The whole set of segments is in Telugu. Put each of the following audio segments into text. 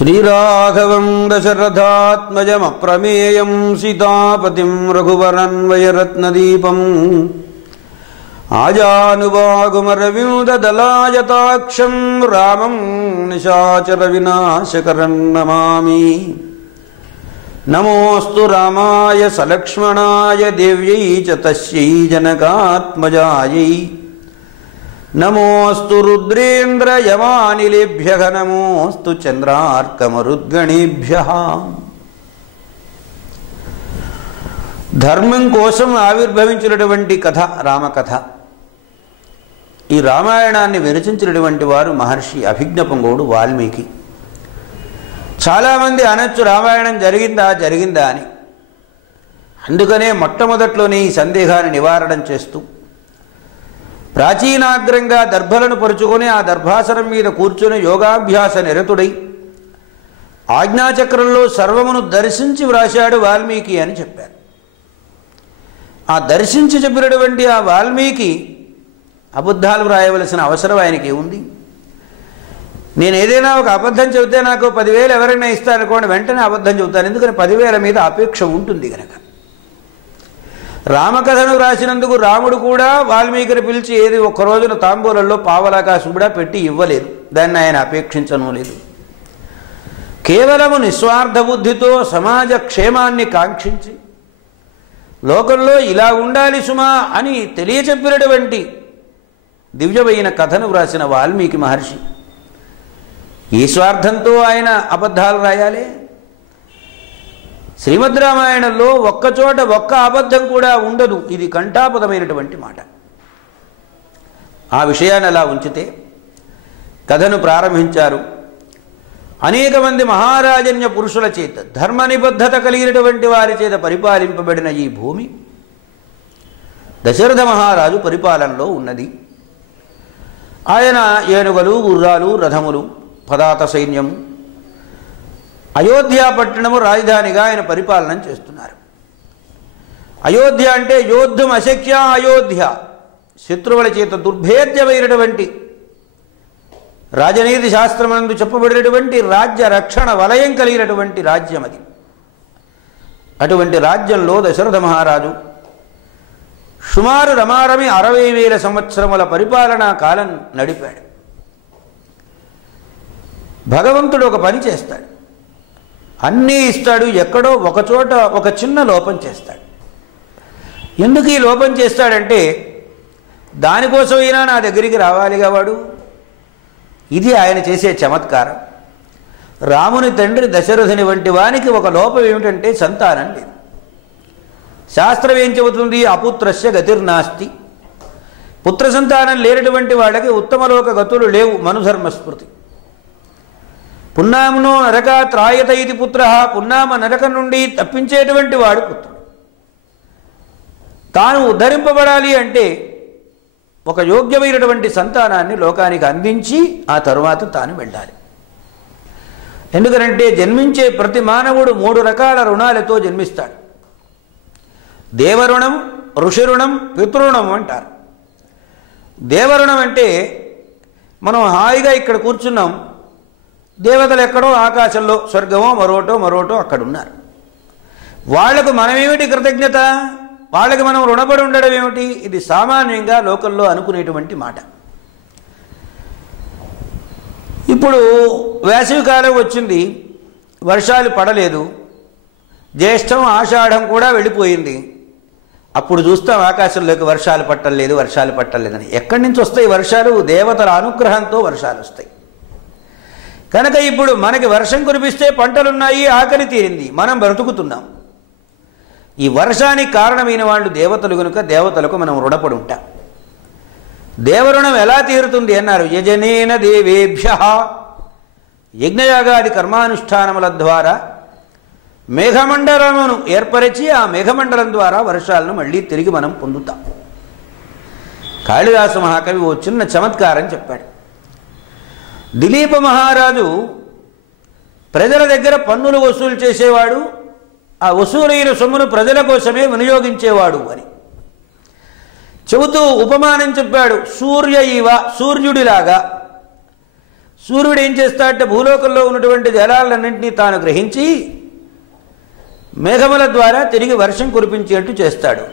श्रीराघवं दशरथात्मजमप्रमेयं सीतापतिं रघुवरन्वयरत्नदीपम् आजानुबाहुमरविन्ददलायताक्षं रामं निशाचरविनाशकरं नमामि। नमोऽस्तु रामाय सलक्ष्मणाय देव्यै च तस्यै जनकात्मजायै। नमोऽस्तु रुद्रेन्द्रयमानिलेभ्यः नमोऽस्तु चंद्रार्कमरुद्गणेभ्यः। ధర్మం కోసం ఆవిర్భవించినటువంటి కథ రామకథ. ఈ రామాయణాన్ని విరచించినటువంటి వారు మహర్షి అభిజ్ఞపంగవుడు వాల్మీకి. చాలామంది అనొచ్చు రామాయణం జరిగిందా అని. అందుకనే మొట్టమొదట్లోనే ఈ సందేహాన్ని నివారణం చేస్తూ ప్రాచీనాగ్రంగా దర్భలను పరుచుకొని ఆ దర్భాసనం మీద కూర్చొని యోగాభ్యాస నిరతుడై ఆజ్ఞాచక్రంలో సర్వమును దర్శించి వ్రాశాడు వాల్మీకి అని చెప్పారు. ఆ దర్శించి చెప్పినటువంటి ఆ వాల్మీకి అబద్ధాలు వ్రాయవలసిన అవసరం ఆయనకి ఏముంది? నేను ఏదైనా ఒక అబద్ధం చెబితే నాకు 10,000 ఎవరైనా ఇస్తారనుకోండి, వెంటనే అబద్ధం చెబుతాను. ఎందుకని 10,000 మీద అపేక్ష ఉంటుంది కనుక. రామకథను రాసినందుకు రాముడు కూడా వాల్మీకిని పిలిచి ఏది ఒక్క రోజున తాంబూలంలో పావలాకాసు కూడా పెట్టి ఇవ్వలేదు. దాన్ని ఆయన అపేక్షించను లేదు. కేవలము నిస్వార్థ బుద్ధితో సమాజ క్షేమాన్ని కాంక్షించి లోకంలో ఇలా ఉండాలి సుమా అని తెలియచెప్పినటువంటి దివ్యమైన కథను వ్రాసిన వాల్మీకి మహర్షి ఈ స్వార్థంతో ఆయన అబద్ధాలు రాయాలి? శ్రీమద్ రామాయణంలో ఒక్కచోట ఒక్క అబద్ధం కూడా ఉండదు. ఇది కంఠాపదమైనటువంటి మాట. ఆ విషయాన్ని అలా ఉంచితే కథను ప్రారంభించారు. అనేక మంది మహారాజన్య పురుషుల చేత ధర్మ నిబద్ధత కలిగినటువంటి వారి చేత పరిపాలింపబడిన ఈ భూమి దశరథ మహారాజు పరిపాలనలో ఉన్నది. ఆయన ఏనుగలు, గుర్రాలు, రథములు, పదాత సైన్యము, అయోధ్య పట్టణము రాజధానిగా ఆయన పరిపాలన చేస్తున్నారు. అయోధ్య అంటే యోద్ధం అశక్య అయోధ్య, శత్రువుల చేత దుర్భేద్యమైనటువంటి రాజనీతి శాస్త్రమందు చెప్పబడినటువంటి రాజ్య రక్షణ వలయం కలిగినటువంటి రాజ్యం అది. అటువంటి రాజ్యంలో దశరథ మహారాజు సుమారు రమారమి 60,000 సంవత్సరముల పరిపాలనా కాలం నడిపాడు. భగవంతుడు ఒక పని చేస్తాడు, అన్నీ ఇస్తాడు, ఎక్కడో ఒకచోట ఒక చిన్న లోపం చేస్తాడు. ఎందుకు ఈ లోపం చేస్తాడంటే దానికోసం అయినా నా దగ్గరికి రావాలిగా వాడు. ఇది ఆయన చేసే చమత్కారం. రాముని తండ్రి దశరథుని వంటి వానికి ఒక లోపం ఏమిటంటే సంతానం లేదు. శాస్త్రం ఏం చెబుతుంది? అపుత్రస్య గతిర్నాస్తి. పుత్ర సంతానం లేనటువంటి వాళ్ళకి ఉత్తమలోక గతులు లేవు. మనుధర్మస్మృతి. పున్నామనో నరక త్రాయత ఇది పుత్ర. పున్నామ నరక నుండి తప్పించేటువంటి వాడు పుత్రుడు. తాను ఉద్ధరింపబడాలి అంటే ఒక యోగ్యమైనటువంటి సంతానాన్ని లోకానికి అందించి ఆ తరువాత తాను వెళ్ళాలి. ఎందుకనంటే జన్మించే ప్రతి మానవుడు 3 రకాల రుణాలతో జన్మిస్తాడు. దేవరుణం, ఋషిరుణం, పితృణం అంటారు. దేవరుణం అంటే మనం హాయిగా ఇక్కడ కూర్చున్నాం, దేవతలు ఎక్కడో ఆకాశంలో స్వర్గమో మరోటో అక్కడున్నారు. వాళ్లకు మనమేమిటి కృతజ్ఞత? వాళ్ళకి మనం రుణపడి ఉండడం ఏమిటి? ఇది సామాన్యంగా లోకంలో అనుకునేటువంటి మాట. ఇప్పుడు వేసవికాలం వచ్చింది, వర్షాలు పడలేదు, జ్యేష్టం ఆషాఢం కూడా వెళ్ళిపోయింది. అప్పుడు చూస్తాం ఆకాశంలోకి వర్షాలు పట్టలేదని. ఎక్కడి నుంచి వస్తాయి వర్షాలు? దేవతల అనుగ్రహంతో వర్షాలు వస్తాయి. కనుక ఇప్పుడు మనకి వర్షం కురిపిస్తే పంటలున్నాయి, ఆకలి తీరింది, మనం బ్రతుకుతున్నాం. ఈ వర్షానికి కారణమైన వాళ్ళు దేవతలు కనుక దేవతలకు మనం రుణపడి ఉంటాం. దేవరుణం ఎలా తీరుతుంది అన్నారు? యజనేన దేవేభ్య. యజ్ఞయాగాది కర్మానుష్ఠానముల ద్వారా మేఘమండలమును ఏర్పరిచి ఆ మేఘమండలం ద్వారా వర్షాలను మళ్ళీ తిరిగి మనం పొందుతాం. కాళిదాస మహాకవి ఓ చిన్న చమత్కారం చెప్పాడు. దిలీప మహారాజు ప్రజల దగ్గర పన్నులు వసూలు చేసేవాడు, ఆ వసూలైన సొమ్మును ప్రజల కోసమే వినియోగించేవాడు అని చెబుతూ ఉపమానం చెప్పాడు. సూర్యుడిలాగా సూర్యుడు ఏం చేస్తాడంటే భూలోకంలో ఉన్నటువంటి జలాలన్నింటినీ తాను గ్రహించి మేఘముల ద్వారా తిరిగి వర్షం కురిపించేట్టు చేస్తాడు.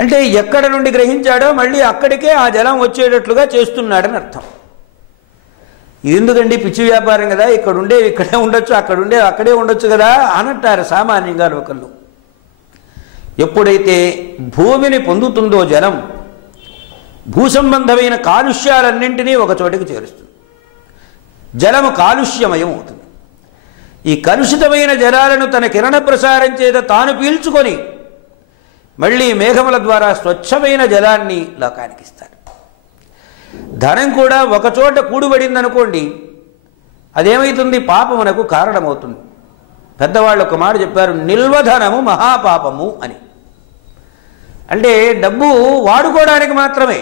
అంటే ఎక్కడ నుండి గ్రహించాడో మళ్ళీ అక్కడికే ఆ జలం వచ్చేటట్లుగా చేస్తున్నాడని అర్థం. ఇది ఎందుకండి, పిచ్చి వ్యాపారం కదా, ఇక్కడ ఉండేవి ఇక్కడే ఉండొచ్చు, అక్కడ ఉండేవి అక్కడే ఉండొచ్చు కదా అనంటారు సామాన్యంగా లోకల్లో. ఎప్పుడైతే భూమిని పొందుతుందో జలం, భూ సంబంధమైన కాలుష్యాలన్నింటినీ ఒక చోటికి చేరుస్తుంది. జలము కాలుష్యమయం అవుతుంది. ఈ కలుషితమైన జలాలను తన కిరణ ప్రసారం చేత తాను పీల్చుకొని మళ్ళీ మేఘముల ద్వారా స్వచ్ఛమైన జలాన్ని లోకానికి ఇస్తాడు. ధనం కూడా ఒకచోట కూడుబడిందనుకోండి, అదేమవుతుంది, పాపమునకు కారణమవుతుంది. పెద్దవాళ్ళు ఒక మాట చెప్పారు, నిల్వధనము మహాపాపము అని. అంటే డబ్బు వాడుకోవడానికి మాత్రమే,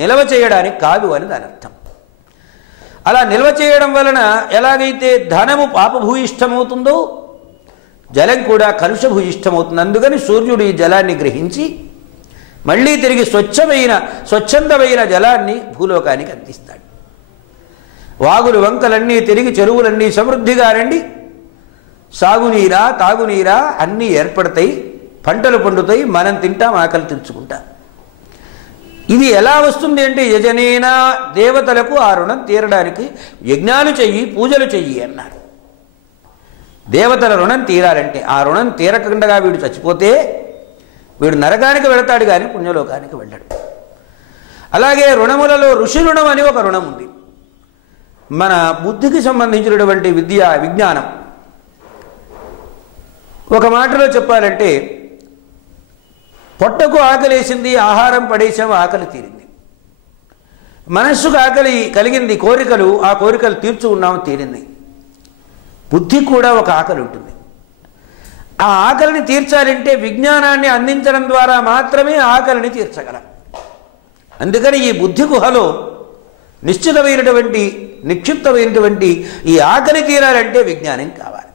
నిల్వ చేయడానికి కాదు అని దాని అర్థం. అలా నిల్వ చేయడం వలన ఎలాగైతే ధనము పాపభూయిష్టమవుతుందో జలం కూడా కలుషభూయిష్టమవుతుంది. అందుకని సూర్యుడు ఈ జలాన్ని గ్రహించి మళ్ళీ తిరిగి స్వచ్ఛందమైన జలాన్ని భూలోకానికి అందిస్తాడు. వాగులు వంకలన్నీ తిరిగి చెరువులన్నీ సమృద్ధిగా రండి, సాగునీరా తాగునీరా అన్నీ ఏర్పడతాయి, పంటలు పండుతాయి, మనం తింటాం, ఆకలి తీర్చుకుంటాం. ఇది ఎలా వస్తుంది అంటే యజనేనా, దేవతలకు ఆ రుణం తీరడానికి యజ్ఞాలు చెయ్యి, పూజలు చెయ్యి అన్నారు. దేవతల రుణం తీరాలంటే ఆ రుణం తీరకుండా వీడు చచ్చిపోతే వీడు నరకానికి వెళతాడు కానీ పుణ్యలోకానికి వెళ్ళాడు. అలాగే రుణములలో ఋషి రుణం అని ఒక రుణం ఉంది. మన బుద్ధికి సంబంధించినటువంటి విజ్ఞానం. ఒక మాటలో చెప్పాలంటే, పొట్టకు ఆకలేసింది, ఆహారం పడేసాం, ఆకలి తీరింది. మనస్సుకు ఆకలి కలిగింది, కోరికలు, ఆ కోరికలు తీర్చుకున్నాము, తీరింది. బుద్ధి కూడా ఒక ఆకలి ఉంటుంది. ఆ ఆకలిని తీర్చాలంటే విజ్ఞానాన్ని అందించడం ద్వారా మాత్రమే ఆకలిని తీర్చగలం. అందుకని ఈ బుద్ధి గుహలో నిక్షిప్తమైనటువంటి ఈ ఆకలి తీరాలంటే విజ్ఞానం కావాలి.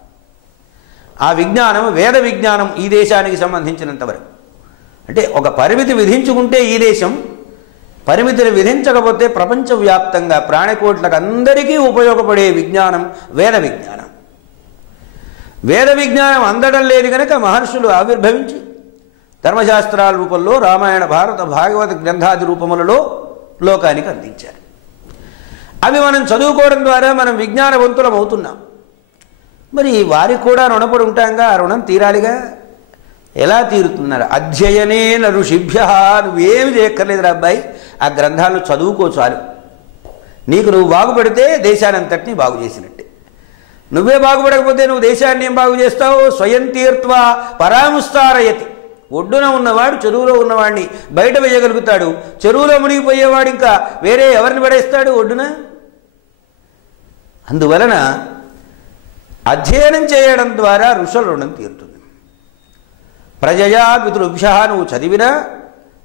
ఆ విజ్ఞానం వేద విజ్ఞానం ఈ దేశానికి సంబంధించినంత వరకు. అంటే ఒక పరిమితి విధించుకుంటే ఈ దేశం, పరిమితిని విధించకపోతే ప్రపంచవ్యాప్తంగా ప్రాణికోట్లకు అందరికీ ఉపయోగపడే విజ్ఞానం వేద విజ్ఞానం. వేద విజ్ఞానం అందడం లేదు కనుక మహర్షులు ఆవిర్భవించి ధర్మశాస్త్రాల రూపంలో రామాయణ, భారత, భాగవత గ్రంథాది రూపములలో లోకానికి అందించారు. అవి మనం చదువుకోవడం ద్వారా మనం విజ్ఞానవంతులం అవుతున్నాం. మరి వారికి కూడా రుణపడి ఉంటాంగా, ఆ రుణం తీరాలిగా. ఎలా తీరుతున్నారు? అధ్యయనేన ఋషిభ్య. నువ్వేమి చేయక్కర్లేదురా అబ్బాయి, ఆ గ్రంథాలను చదువుకో చాలు. నీకు నువ్వు బాగుపడితే దేశానంతటినీ బాగు చేసినట్టే. నువ్వే బాగుపడకపోతే నువ్వు దేశాన్ని ఏం బాగు చేస్తావు? స్వయం తీర్త్వా పరాముస్తారయతి. ఒడ్డున ఉన్నవాడు చెరువులో ఉన్నవాడిని బయట వేయగలుగుతాడు, చెరువులో మునిగిపోయేవాడు ఇంకా వేరే ఎవరిని పడేస్తాడు ఒడ్డున? అందువలన అధ్యయనం చేయడం ద్వారా ఋషుల రుణం తీరుతుంది. ప్రజయా పితృభ్య. నువ్వు చదివినా,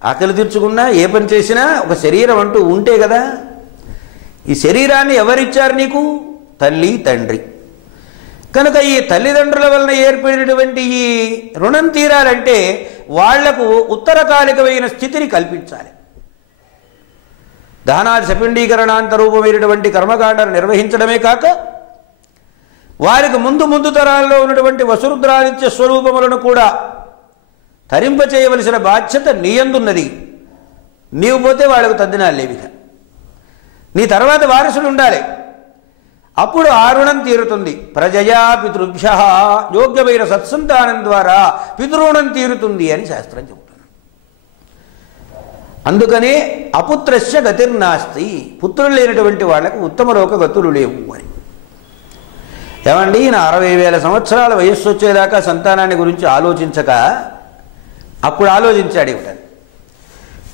ఆకలి తీర్చుకున్నా, ఏ పని చేసినా ఒక శరీరం అంటూ ఉంటే కదా. ఈ శరీరాన్ని ఎవరిచ్చారు నీకు? తల్లి, తండ్రి. కనుక ఈ తల్లిదండ్రుల వలన ఏర్పడినటువంటి ఈ రుణం తీరాలంటే వాళ్లకు ఉత్తరకాలికమైన స్థితిని కల్పించాలి. దహనాది సపిండీకరణాంతరూపమైనటువంటి కర్మకాండను నిర్వహించడమే కాక వారికి ముందు తరాల్లో ఉన్నటువంటి వసురుద్రాదిత్య స్వరూపములను కూడా తరింపచేయవలసిన బాధ్యత నీయందున్నది. నీవు పోతే వాళ్ళకు తద్దినాలు లేవిక. నీ తర్వాత వారసుడు ఉండాలి. అప్పుడు ఆ రుణం తీరుతుంది. ప్రజయా పితృభ్య. యోగ్యమైన సత్సంతానం ద్వారా పితృణం తీరుతుంది అని శాస్త్రం చెబుతుంది. అందుకనే అపుత్రస్య గతిర్నాస్తి. పుత్రులు లేనటువంటి వాళ్లకు ఉత్తమలోక గతులు లేవు అని. ఏమండి, నా 60,000 సంవత్సరాల వయస్సు వచ్చేదాకా సంతానాన్ని గురించి ఆలోచించక అప్పుడు ఆలోచించాడు ఏమిటని.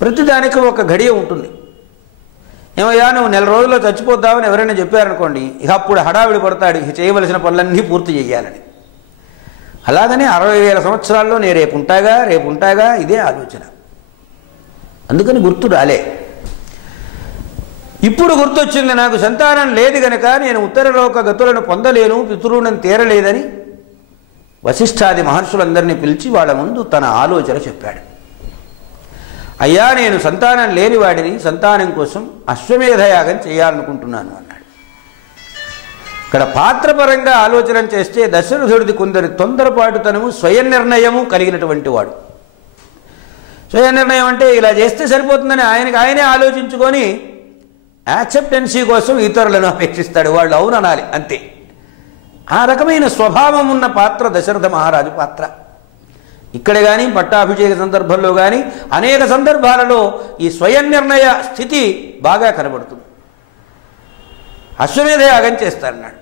ప్రతిదానికి ఒక గడియ ఉంటుంది. ఏమయ్యా నువ్వు 4 రోజుల్లో చచ్చిపోతావని ఎవరైనా చెప్పారనుకోండి, ఇక అప్పుడు హడావిడి పడతాడు, ఇక చేయవలసిన పనులన్నీ పూర్తి చేయాలని. అలాగనే 60,000 సంవత్సరాల్లో నేను రేపు ఉంటాగా ఇదే ఆలోచన. అందుకని గుర్తు రాలే. ఇప్పుడు గుర్తొచ్చింది, నాకు సంతానం లేదు గనక నేను ఉత్తరలోక గతులను పొందలేను, పితృణం తీరలేదని వశిష్ఠాది మహర్షులందరినీ పిలిచి వాళ్ళ ముందు తన ఆలోచన చెప్పాడు. అయ్యా, నేను సంతానం లేనివాడిని, సంతానం కోసం అశ్వమేధయాగం చేయాలనుకుంటున్నాను అన్నాడు. ఇక్కడ పాత్రపరంగా ఆలోచన చేస్తే దశరథుడిది కొందరి తొందరపాటుతనము స్వయం నిర్ణయము కలిగినటువంటి వాడు. స్వయం నిర్ణయం అంటే ఇలా చేస్తే సరిపోతుందని ఆయనే ఆలోచించుకొని యాక్సెప్టెన్సీ కోసం ఇతరులను అపేక్షిస్తాడు. వాళ్ళు అవుననాలి అంతే. ఆ రకమైన స్వభావం ఉన్న పాత్ర దశరథ మహారాజు పాత్ర. ఇక్కడ కానీ పట్టాభిషేక సందర్భంలో కానీ అనేక సందర్భాలలో ఈ స్వయం నిర్ణయ స్థితి బాగా కనబడుతుంది. అశ్వమేధ యాగం చేస్తారన్నాడు.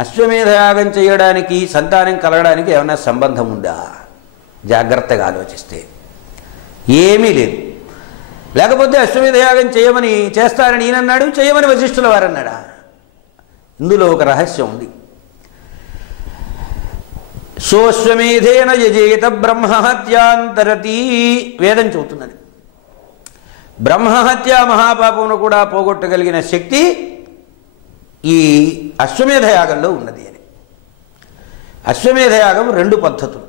అశ్వమేధ యాగం చేయడానికి సంతానం కలగడానికి ఏమైనా సంబంధం ఉందా? జాగ్రత్తగా ఆలోచిస్తే ఏమీ లేదు. లేకపోతే అశ్వమేధ యాగం చేస్తారని ఈయనన్నాడు, చేయమని వశిష్ఠుల వారన్నాడా? ఇందులో ఒక రహస్యం ఉంది. సోశ్వమేధేన యజేత బ్రహ్మహత్యాంతరతి వేదం చెబుతున్నది. బ్రహ్మహత్య మహాపాపమును కూడా పోగొట్టగలిగిన శక్తి ఈ అశ్వమేధ యాగంలో ఉన్నది అని. అశ్వమేధ యాగం 2 పద్ధతులు.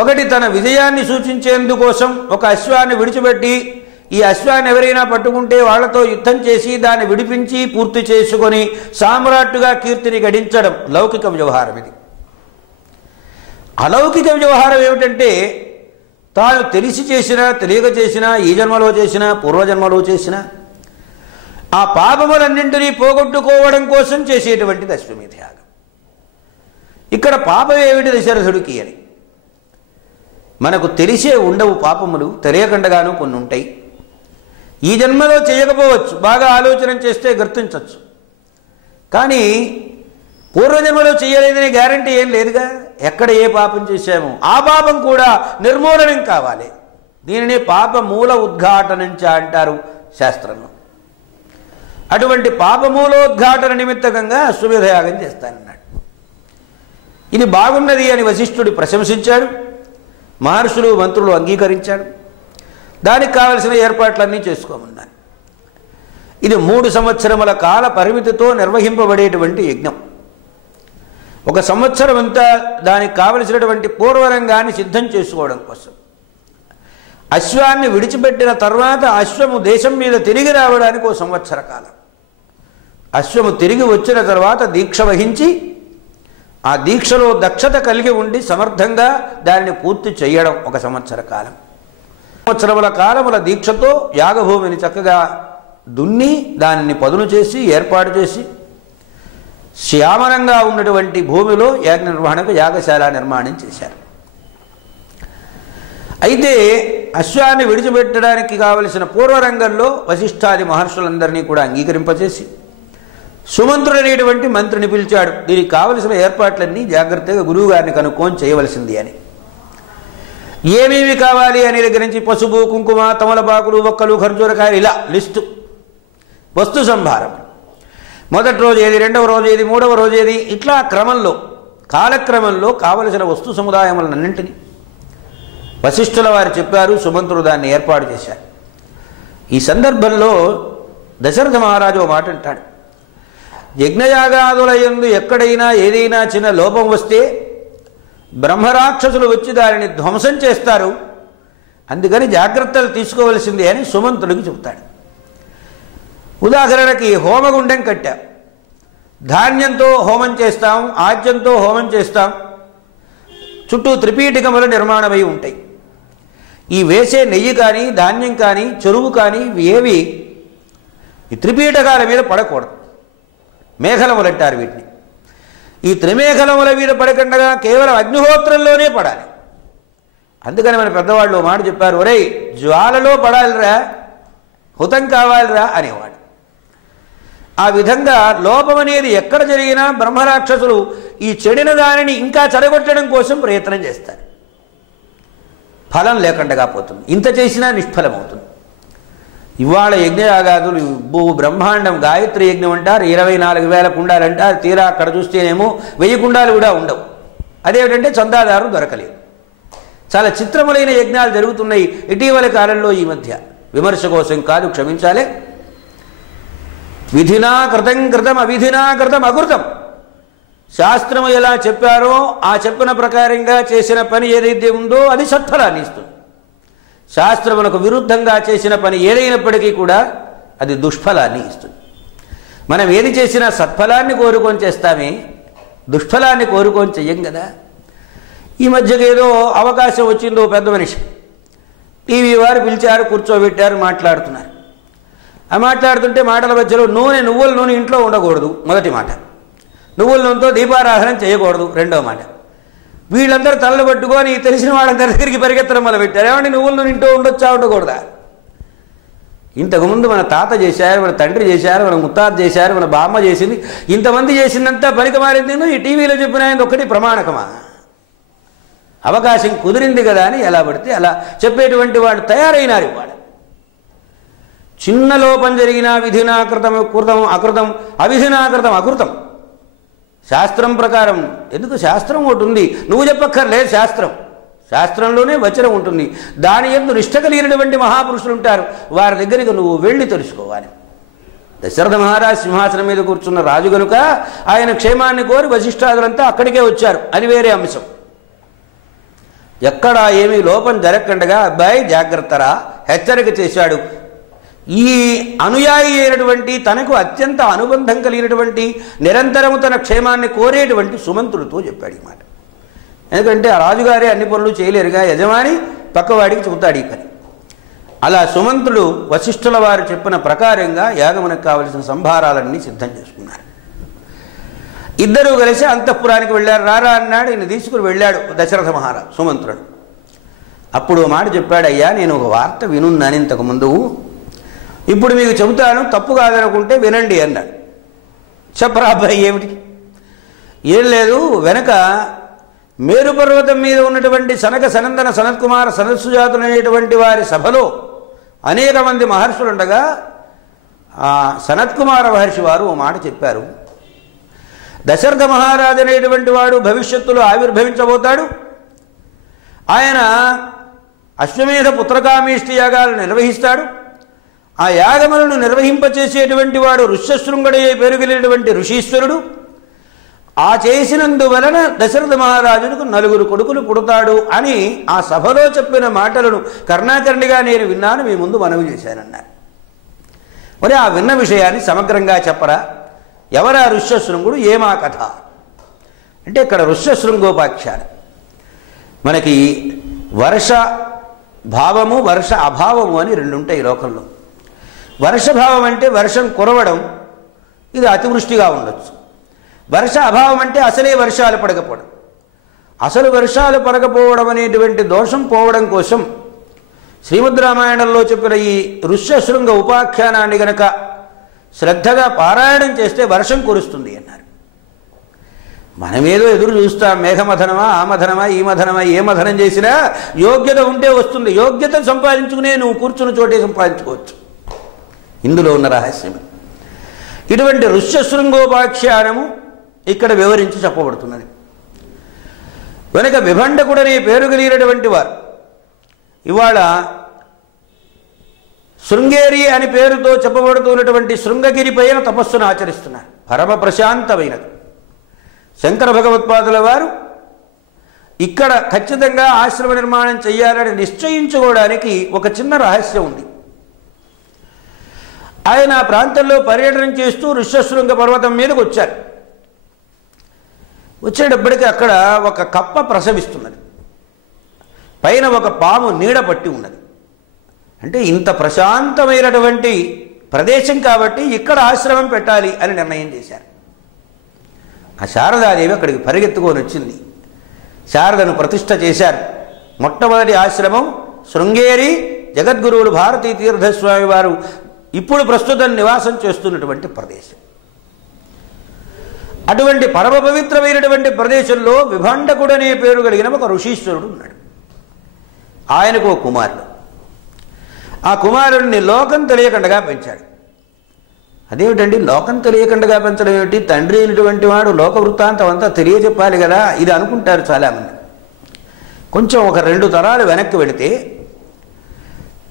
ఒకటి, తన విజయాన్ని సూచించేందుకోసం ఒక అశ్వాన్ని విడిచిపెట్టి ఈ అశ్వాన్ని ఎవరైనా పట్టుకుంటే వాళ్లతో యుద్ధం చేసి దాన్ని విడిపించి పూర్తి చేసుకొని సామ్రాట్టుగా కీర్తిని గడించడం లౌకిక వ్యవహారం. ఇది అలౌకిక వ్యవహారం ఏమిటంటే తాను తెలిసి చేసినా తెలియక చేసినా, ఈ జన్మలో చేసినా పూర్వజన్మలో చేసినా ఆ పాపములన్నింటినీ పోగొట్టుకోవడం కోసం చేసేటువంటిది అశ్వమేధ యాగం. ఇక్కడ పాపం ఏమిటి దశరథుడికి అని మనకు తెలిసే ఉండవు. పాపములు తెలియకుండాను కొన్ని ఉంటాయి. ఈ జన్మలో చేయకపోవచ్చు, బాగా ఆలోచన చేస్తే గుర్తించవచ్చు. కానీ పూర్వజన్మలో చేయలేదనే గ్యారంటీ ఏం లేదుగా. ఎక్కడ ఏ పాపం చేశామో ఆ పాపం కూడా నిర్మూలనం కావాలి. దీనిని పాప మూల ఉద్ఘాటనంచ అంటారు శాస్త్రంలో. అటువంటి పాపమూలోద్ఘాటన నిమిత్తకంగా అశ్వమేధ యాగం చేస్తానన్నాడు. ఇది బాగున్నది అని వశిష్ఠుడు ప్రశంసించాడు. మహర్షులు మంత్రులు అంగీకరించాడు. దానికి కావలసిన ఏర్పాట్లన్నీ చేసుకోమన్నారు. ఇది 3 సంవత్సరముల కాల పరిమితితో నిర్వహింపబడేటువంటి యజ్ఞం. 1 సంవత్సరం అంతా దానికి కావలసినటువంటి పూర్వరంగాన్ని సిద్ధం చేసుకోవడం కోసం. అశ్వాన్ని విడిచిపెట్టిన తర్వాత అశ్వము దేశం మీద తిరిగి రావడానికి 1 సంవత్సర కాలం. అశ్వము తిరిగి వచ్చిన తర్వాత దీక్ష వహించి ఆ దీక్షలో దక్షత కలిగి ఉండి సమర్థంగా దానిని పూర్తి చేయడం 1 సంవత్సర కాలం. సంవత్సరముల కాలముల దీక్షతో యాగభూమిని చక్కగా దున్ని దానిని పదును చేసి ఏర్పాటు చేసి శ్యామలంగా ఉన్నటువంటి భూమిలో యాగ నిర్వహణకు యాగశాల నిర్మాణం చేశారు. అయితే అశ్వాన్ని విడిచిపెట్టడానికి కావలసిన పూర్వరంగంలో వశిష్ఠాది మహర్షులందరినీ కూడా అంగీకరింపచేసి సుమంత్రుడు అనేటువంటి మంత్రిని పిలిచాడు. దీనికి కావలసిన ఏర్పాట్లన్నీ జాగ్రత్తగా గురువుగారిని కనుక్కొని చేయవలసింది అని. ఏమేమి కావాలి అనే దగ్గర నుంచి పసుపు, కుంకుమ, తమలపాకులు, ఒక్కలు, ఖర్జూరకాయలు ఇలా లిస్టు. వస్తు సంభారం. మొదటి రోజు ఏది, రెండవ రోజు ఏది, మూడవ రోజు ఏది, ఇట్లా క్రమంలో కాలక్రమంలో కావలసిన వస్తు సముదాయములన్నింటినీ వశిష్ఠుల వారు చెప్పారు. సుమంత్రుడు దాన్ని ఏర్పాటు చేశారు. ఈ సందర్భంలో దశరథ మహారాజు మాట అంటాడు, యజ్ఞయాగాదుల యందు ఎక్కడైనా ఏదైనా చిన్న లోపం వస్తే బ్రహ్మరాక్షసులు వచ్చి దానిని ధ్వంసం చేస్తారు. అందుకని జాగ్రత్తలు తీసుకోవలసింది అని సుమంత్రుడికి చెబుతాడు. ఉదాహరణకి హోమగుండం కట్టాం, ధాన్యంతో హోమం చేస్తాం, ఆజ్యంతో హోమం చేస్తాం, చుట్టూ త్రిపీఠికములు నిర్మాణమై ఉంటాయి. ఈ వేసే నెయ్యి కానీ ధాన్యం కానీ చెరువు కానీ ఏవి ఈ త్రిపీఠకాల మీద పడకూడదు. మేఘలములు అంటారు వీటిని. ఈ త్రిమేఘలముల మీద పడకుండా కేవలం అగ్నిహోత్రంలోనే పడాలి. అందుకని మన పెద్దవాళ్ళు మాట చెప్పారు, ఒరేయ్ జ్వాలలో పడాలిరా, హుతం కావాలిరా అనేవాడు. ఆ విధంగా లోపం అనేది ఎక్కడ జరిగినా బ్రహ్మరాక్షసులు ఈ చెడిన దానిని ఇంకా చెడగొట్టడం కోసం ప్రయత్నం చేస్తారు. ఫలం లేకుండా పోతుంది. ఇంత చేసినా నిష్ఫలమవుతుంది. ఇవాళ యజ్ఞయాగాదులు బ్రహ్మాండం, గాయత్రి యజ్ఞం అంటారు, 24,000 కుండాలు అంటారు. తీరా అక్కడ చూస్తేనేమో 1000 కుండాలు కూడా ఉండవు. అదేమిటంటే చందాదారు దొరకలేదు. చాలా చిత్రములైన యజ్ఞాలు జరుగుతున్నాయి ఇటీవల కాలంలో. ఈ మధ్య విమర్శ కోసం కాదు, క్షమించాలి. విధినా కృతం కృతం, అవిధినా కృతం అకృతం. శాస్త్రము ఎలా చెప్పారో ఆ చెప్పిన ప్రకారంగా చేసిన పని ఏదైతే ఉందో అది సత్ఫలాన్ని ఇస్తుంది. శాస్త్రములకు విరుద్ధంగా చేసిన పని ఏదైనప్పటికీ కూడా అది దుష్ఫలాన్ని ఇస్తుంది. మనం ఏది చేసినా సత్ఫలాన్ని కోరుకొని చేస్తామే, దుష్ఫలాన్ని కోరుకొని చెయ్యం కదా. ఈ మధ్యకి ఏదో అవకాశం వచ్చిందో పెద్ద మనిషి టీవీ వారు పిలిచారు, కూర్చోబెట్టారు, మాట్లాడుతున్నారు. ఆ మాట్లాడుతుంటే మాటల మధ్యలో నువ్వుల నూనె ఇంట్లో ఉండకూడదు మొదటి మాట, నువ్వుల నూనెతో దీపారాధన చేయకూడదు రెండో మాట. వీళ్ళందరూ తలలు పట్టుకొని తెలిసిన వాళ్ళందరి దగ్గరికి పరిగెత్తడం మొదలుపెట్టారు. ఏమంటే నువ్వుల నూనె ఇంట్లో ఉండొచ్చా ఉండకూడదా? ఇంతకుముందు మన తాత చేశారు, మన తండ్రి చేశారు, మన ముత్తాత చేశారు, మన బామ్మ చేసింది, ఇంతమంది చేసిందంతా పనికి మారింది. ఈ టీవీలో చెప్పిన ఆయన ఒక్కటి ప్రమాణకమా? అవకాశం కుదిరింది కదా అని ఎలా పడితే అలా చెప్పేటువంటి వాడు తయారైనారు. వాడు చిన్న లోపం జరిగినా విధినాకృతం కృతం అకృతం, అవిధినాకృతం అకృతం. శాస్త్రం ప్రకారం ఎందుకు? శాస్త్రం ఒకటి ఉంది, నువ్వు చెప్పక్కర్లేదు. శాస్త్రంలోనే వచనం ఉంటుంది. దాని యందు నిష్ఠ కలిగినటువంటి మహాపురుషులు ఉంటారు, వారి దగ్గరికి నువ్వు వెళ్ళి తెలుసుకోవాలి. దశరథ మహారాజ్ సింహాసనం మీద కూర్చున్న రాజు గనుక ఆయన క్షేమాన్ని కోరి వశిష్ఠాదులంతా అక్కడికే వచ్చారు. అది వేరే అంశం. ఎక్కడా ఏమీ లోపం జరగకుండగా అబ్బాయి జాగ్రత్తరా హెచ్చరిక చేశాడు. ఈ అనుయాయి అయినటువంటి తనకు అత్యంత అనుబంధం కలిగినటువంటి నిరంతరము తన క్షేమాన్ని కోరేటువంటి సుమంతుడితో చెప్పాడు ఈ మాట. ఎందుకంటే ఆ రాజుగారే అన్ని పనులు చేయలేరుగా, యజమాని పక్కవాడికి చెబుతాడు ఈ పని. అలా సుమంతుడు వశిష్ఠుల వారు చెప్పిన ప్రకారంగా యాగమునకు కావలసిన సంభారాలన్నీ సిద్ధం చేసుకున్నారు. ఇద్దరూ కలిసి అంతఃపురానికి వెళ్ళారు. రారా అన్నాడు. ఈయన తీసుకుని వెళ్ళాడు దశరథ మహారాజు సుమంత్రుడు. అప్పుడు మాట చెప్పాడు, అయ్యా నేను ఒక వార్త వినున్నాను ఇంతకుముందు, ఇప్పుడు మీకు చెబుతాను, తప్పు కాదనుకుంటే వినండి అన్నాడు. చెప్పరా అబ్బాయి ఏమిటి? ఏం లేదు, వెనక మేరుపర్వతం మీద ఉన్నటువంటి సనక సనందన సనత్కుమార సనత్సుజాతులు అనేటువంటి వారి సభలో అనేక మంది మహర్షులుండగా ఆ సనత్కుమార మహర్షి వారు ఓ మాట చెప్పారు. దశరథ మహారాజు అనేటువంటి వాడు భవిష్యత్తులో ఆవిర్భవించబోతాడు. ఆయన అశ్వమేధ పుత్రకామేష్టి యాగాలను నిర్వహిస్తాడు. ఆ యాగములను నిర్వహింపచేసేటువంటి వాడు ఋష్యశృంగుడయ్యే పేరు కలిగినటువంటి ఋషీశ్వరుడు. ఆ చేసినందువలన దశరథ మహారాజునకు 4 కొడుకులు పుడతాడు అని ఆ సభలో చెప్పిన మాటలను కర్ణాకర్ణిగా నేను విన్నాను, మీ ముందు మనవి చేశానన్నారు. మరి ఆ విన్న విషయాన్ని సమగ్రంగా చెప్పరా, ఎవరా ఋష్యశృంగుడు, ఏమా కథ అంటే ఇక్కడ ఋష్యశృంగోపాఖ్యానం. మనకి వర్ష భావము వర్ష అభావము అని రెండు ఉంటాయి ఈ లోకంలో. వర్షభావం అంటే వర్షం కురవడం, ఇది అతివృష్టిగా ఉండొచ్చు. వర్ష అభావం అంటే అసలే వర్షాలు పడకపోవడం. అసలు వర్షాలు పడకపోవడం అనేటువంటి దోషం పోవడం కోసం శ్రీమద్ రామాయణంలో చెప్పిన ఈ ఋష్యశృంగ ఉపాఖ్యానాన్ని గనక శ్రద్ధగా పారాయణం చేస్తే వర్షం కురుస్తుంది అన్నారు. మనమేదో ఎదురు చూస్తాం, మేఘమథనమా ఆ మథనమా ఈ మథనమా, ఏ మథనం చేసినా యోగ్యత ఉంటే వస్తుంది. యోగ్యత సంపాదించుకునే నువ్వు కూర్చున్న చోటే సంపాదించుకోవచ్చు. ఇందులో ఉన్న రహస్యం ఇటువంటి ఋష్యశృంగోపాఖ్యానము ఇక్కడ వివరించి చెప్పబడుతున్నది. వెనక విభండకుడనే పేరు కలిగినటువంటి వారు ఇవాళ శృంగేరి అని పేరుతో చెప్పబడుతున్నటువంటి శృంగగిరి పైన తపస్సును ఆచరిస్తున్నారు. పరమ ప్రశాంతమైనది. శంకర భగవత్పాదుల వారు ఇక్కడ ఖచ్చితంగా ఆశ్రమ నిర్మాణం చెయ్యాలని నిశ్చయించుకోవడానికి ఒక చిన్న రహస్యం ఉంది. ఆయన ఆ ప్రాంతంలో పర్యటన చేస్తూ ఋష్యశృంగ పర్వతం మీదకి వచ్చారు. వచ్చేటప్పటికి అక్కడ ఒక కప్ప ప్రసవిస్తున్నది, పైన ఒక పాము నీడ పట్టి ఉన్నది. అంటే ఇంత ప్రశాంతమైనటువంటి ప్రదేశం కాబట్టి ఇక్కడ ఆశ్రమం పెట్టాలి అని నిర్ణయం చేశారు. ఆ శారదాదేవి అక్కడికి పరిగెత్తుకొని వచ్చింది. శారదను ప్రతిష్ఠ చేశారు. మొట్టమొదటి ఆశ్రమం శృంగేరి జగద్గురువులు భారతీ తీర్థస్వామి వారు ఇప్పుడు ప్రస్తుతం నివాసం చేస్తున్నటువంటి ప్రదేశం. అటువంటి పరమ పవిత్రమైనటువంటి ప్రదేశంలో విభండకుడనే పేరు కలిగిన ఒక ఋషీశ్వరుడు ఉన్నాడు. ఆయనకు ఒక కుమారుడు. ఆ కుమారుడిని లోకం తెలియకుండా పెంచాడు. అదేమిటండి లోకం తెలియకుండా పెంచడం ఏమిటి? తండ్రి అయినటువంటి వాడు లోక వృత్తాంతం అంతా తెలియజెప్పాలి కదా, ఇది అనుకుంటారు చాలామంది. కొంచెం ఒక 2 తరాలు వెనక్కి వెళితే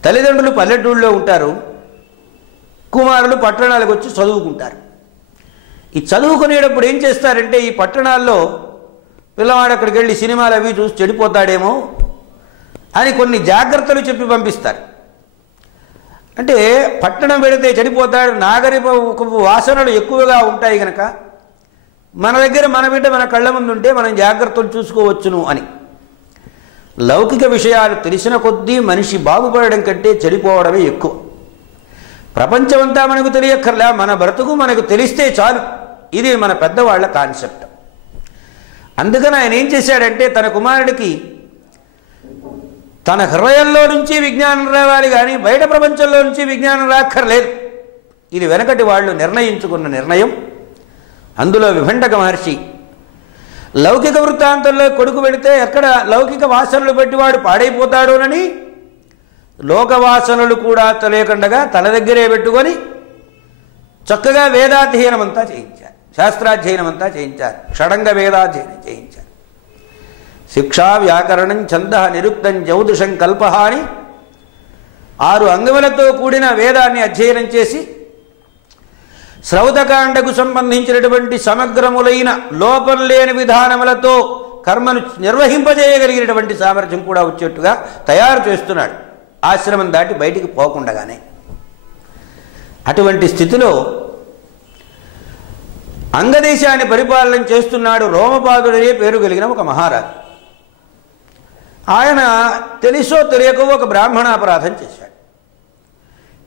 తల్లిదండ్రులు పల్లెటూళ్ళలో ఉంటారు, కుమారులు పట్టణాలకు వచ్చి చదువుకుంటారు. ఈ చదువుకునేటప్పుడు ఏం చేస్తారంటే ఈ పట్టణాల్లో పిల్లవాడు అక్కడికి వెళ్ళి సినిమాలు అవి చూసి చెడిపోతాడేమో అని కొన్ని జాగ్రత్తలు చెప్పి పంపిస్తారు. అంటే పట్టణం పెడితే చెడిపోతాడు, నాగరికపు వాసనలు ఎక్కువగా ఉంటాయి కనుక మన దగ్గర మన బిడ్డ మన కళ్ళ ముందు ఉంటే మనం జాగ్రత్తలు చూసుకోవచ్చును అని. లౌకిక విషయాలు తెలిసిన కొద్దీ మనిషి బాగుపడడం కంటే చెడిపోవడమే ఎక్కువ. ప్రపంచమంతా మనకు తెలియక్కర్లా, మన బ్రతుకు మనకు తెలిస్తే చాలు. ఇది మన పెద్దవాళ్ల కాన్సెప్ట్. అందుకని ఆయన ఏం చేశాడంటే తన కుమారుడికి తన హృదయంలో నుంచి విజ్ఞానం రావాలి కానీ బయట ప్రపంచంలో నుంచి విజ్ఞానం రాక్కర్లేదు. ఇది వెనకటి వాళ్ళు నిర్ణయించుకున్న నిర్ణయం. అందులో విభండక మహర్షి లౌకిక వృత్తాంతంలో కొడుకు పెడితే ఎక్కడ లౌకిక వాసనలు బట్టి వాడు పాడైపోతాడోనని లోకవాసనలు కూడా తెలియకుండా తన దగ్గరే పెట్టుకొని చక్కగా వేదాధ్యయనం అంతా చేయించారు, శాస్త్రాధ్యయనం అంతా చేయించారు, షడంగ వేదాధ్యయనం చేయించారు. శిక్షా వ్యాకరణం ఛంద నిరుక్తం జ్యోతిషం కల్పహ అని 6 అంగములతో కూడిన వేదాన్ని అధ్యయనం చేసి శ్రౌతకాండకు సంబంధించినటువంటి సమగ్రములైన లోపం లేని విధానములతో కర్మను నిర్వహింపజేయగలిగినటువంటి సామర్థ్యం కూడా వచ్చేట్టుగా తయారు చేస్తున్నాడు, ఆశ్రమం దాటి బయటికి పోకుండగానే. అటువంటి స్థితిలో అంగదేశాన్ని పరిపాలన చేస్తున్నాడు రోమపాదుడే పేరు కలిగిన ఒక మహారాజు. ఆయన తెలుసో తెలియకో ఒక బ్రాహ్మణాపరాధం చేశాడు.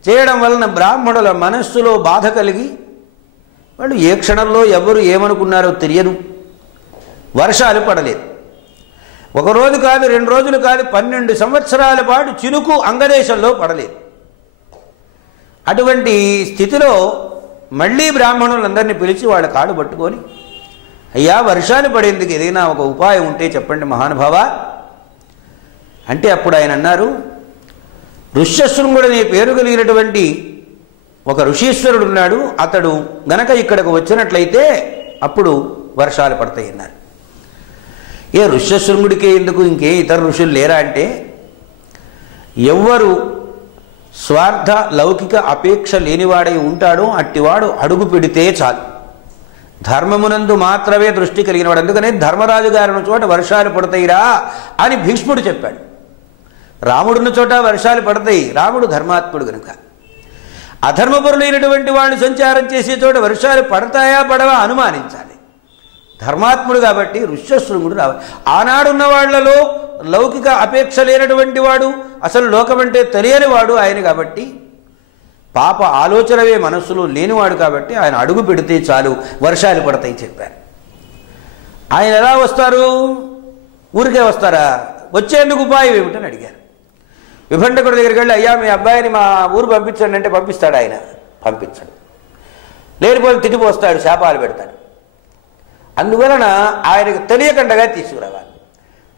చేయడం వలన బ్రాహ్మణుల మనస్సులో బాధ కలిగి వాళ్ళు ఏ క్షణంలో ఎవరు ఏమనుకున్నారో తెలియదు, వర్షాలు పడలేదు. ఒకరోజు కాదు, 2 రోజులు కాదు, 12 సంవత్సరాల పాటు చినుకు అంగదేశంలో పడలేదు. అటువంటి స్థితిలో మళ్ళీ బ్రాహ్మణులందరినీ పిలిచి వాళ్ళ కాడు పట్టుకొని, అయ్యా వర్షాలు పడేందుకు ఏదైనా ఒక ఉపాయం ఉంటే చెప్పండి మహానుభావ అంటే అప్పుడు ఆయన అన్నారు, ఋష్యశృంగుడనే పేరు కలిగినటువంటి ఒక ఋషీశ్వరుడు ఉన్నాడు, అతడు గనక ఇక్కడకు వచ్చినట్లయితే అప్పుడు వర్షాలు పడతాయి అన్నారు. ఏ ఋష్యశృంగుడికే ఎందుకు, ఇంకే ఇతర ఋషులు లేరా అంటే, ఎవ్వరు స్వార్థ లౌకిక అపేక్ష లేనివాడై ఉంటాడో అట్టివాడు అడుగు పెడితే చాలు, ధర్మమునందు మాత్రమే దృష్టి కలిగినవాడు. అందుకనే ధర్మరాజు గారిన చోట వర్షాలు పడతాయిరా అని భీష్ముడు చెప్పాడు. రాముడున్న చోట వర్షాలు పడతాయి, రాముడు ధర్మాత్ముడు కనుక. అధర్మపరులైనటువంటి వాడిని సంచారం చేసే చోట వర్షాలు పడతాయా పడవా అనుమానించాలి. ధర్మాత్ముడు కాబట్టి ఋష్యశృంగుడు రావాలి. ఆనాడున్న వాళ్లలో లౌకిక అపేక్ష లేనటువంటి వాడు, అసలు లోకమంటే తెలియని వాడు ఆయన కాబట్టి, పాప ఆలోచనవే మనస్సులో లేనివాడు కాబట్టి ఆయన అడుగు పెడితే చాలు వర్షాలు పడతాయి చెప్పారు. ఆయన ఎలా వస్తారు, ఊరికే వస్తారా, వచ్చేందుకు ఉపాయం ఏమిటని అడిగారు. విభండకుడి దగ్గరికి వెళ్ళి, అయ్యా మీ అబ్బాయిని మా ఊరు పంపించండి అంటే పంపిస్తాడు ఆయన? పంపించడు. లేనిపోతే తిట్టిపోస్తాడు, శాపాలు పెడతాడు. అందువలన ఆయనకు తెలియకుండా తీసుకురావాలి.